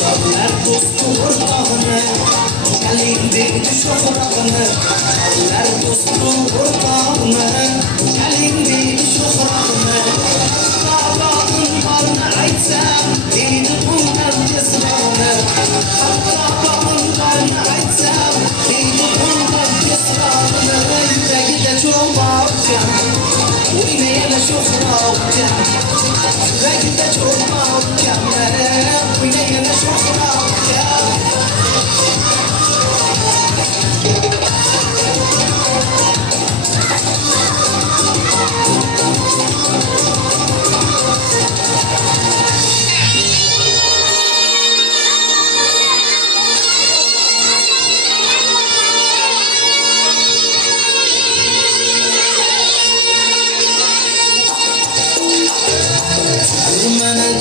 Çallar dostu ortağını, gelin bir şoförağını. Çallar dostu ortağını, gelin bir şoförağını. Babamın barını aytsam, deydi bunlar cesranı. Babamın barını aytsam, deydi bunlar cesranı. Yüreği de çok bağırcan, oynayana şoförağın. Yüreği de çok bağırcan, oynayana şoförağın.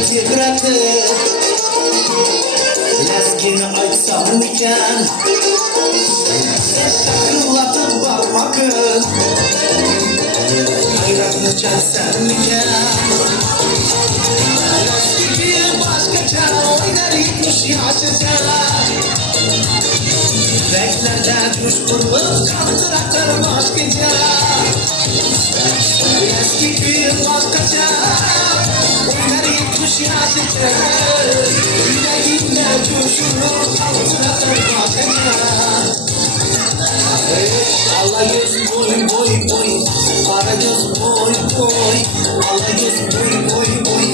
Tebratı lezgini açsam iken şakırlatıp bakmakın hayratını çelsem iken lezgini başkaca oynar yetmiş yaşaca yüreklerde coşkunluk kandıratır başkaca lezgini başkaca oynar yetmiş yaşaca yüreğimde coşkunluk kandıratır başkaca. Allah yüz boy boy boy, para yüz boy boy. Allah yüz boy boy boy,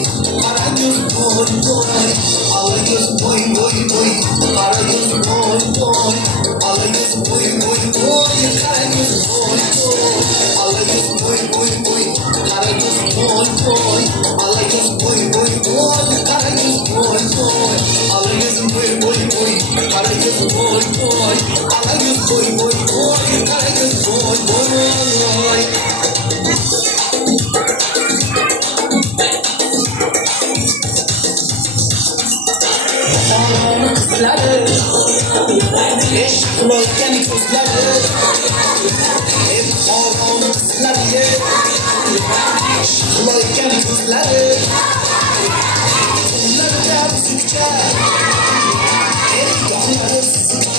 para yüz boy boy. Allah yüz boy boy boy, para yüz boy boy. Allah yüz boy boy boy, para yüz boy boy. Allah yüz boy boy boy, para yüz boy boy. Allah yüz boy boy boy, para yüz boy boy. Allah yüz boy boy boy, para yüz boy boy. Allah yüz boy boy boy, para yüz boy boy. Kızları, eşkıloyken kızları, hep oğlum kızları, eşkıloyken kızları, bunları da sıkça, hep yanları sıkça,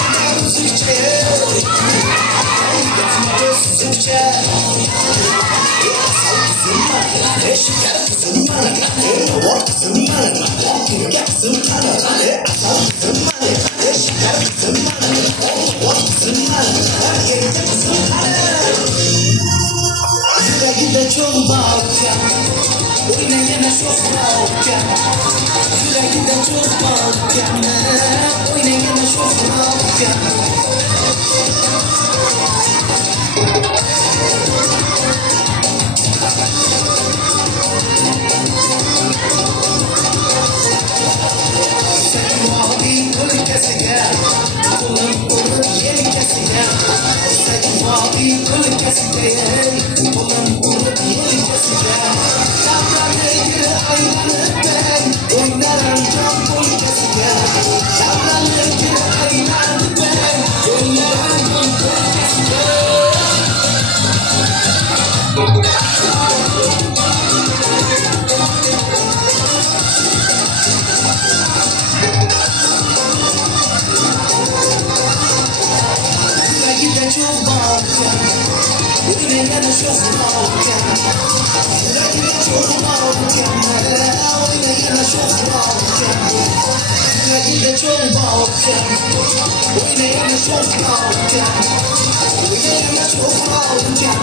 yanları sıkça, yanları sıkça. Şeker kızım bana, or kızım bana, gel kızım bana, asal kızım bana, şeker kızım bana, or kızım bana, her yerde kızım bana. Yüreği de çok bağırcan, oynayana çok bağırcan. Yüreği de çok bağırcan, oynayana çok bağırcan. Oynayana çok bağırcan, yüreğime çok bağırcan, oynayana çok bağırcan, yüreğime çok bağırcan, oynayana çok bağırcan, oynayana çok bağırcan.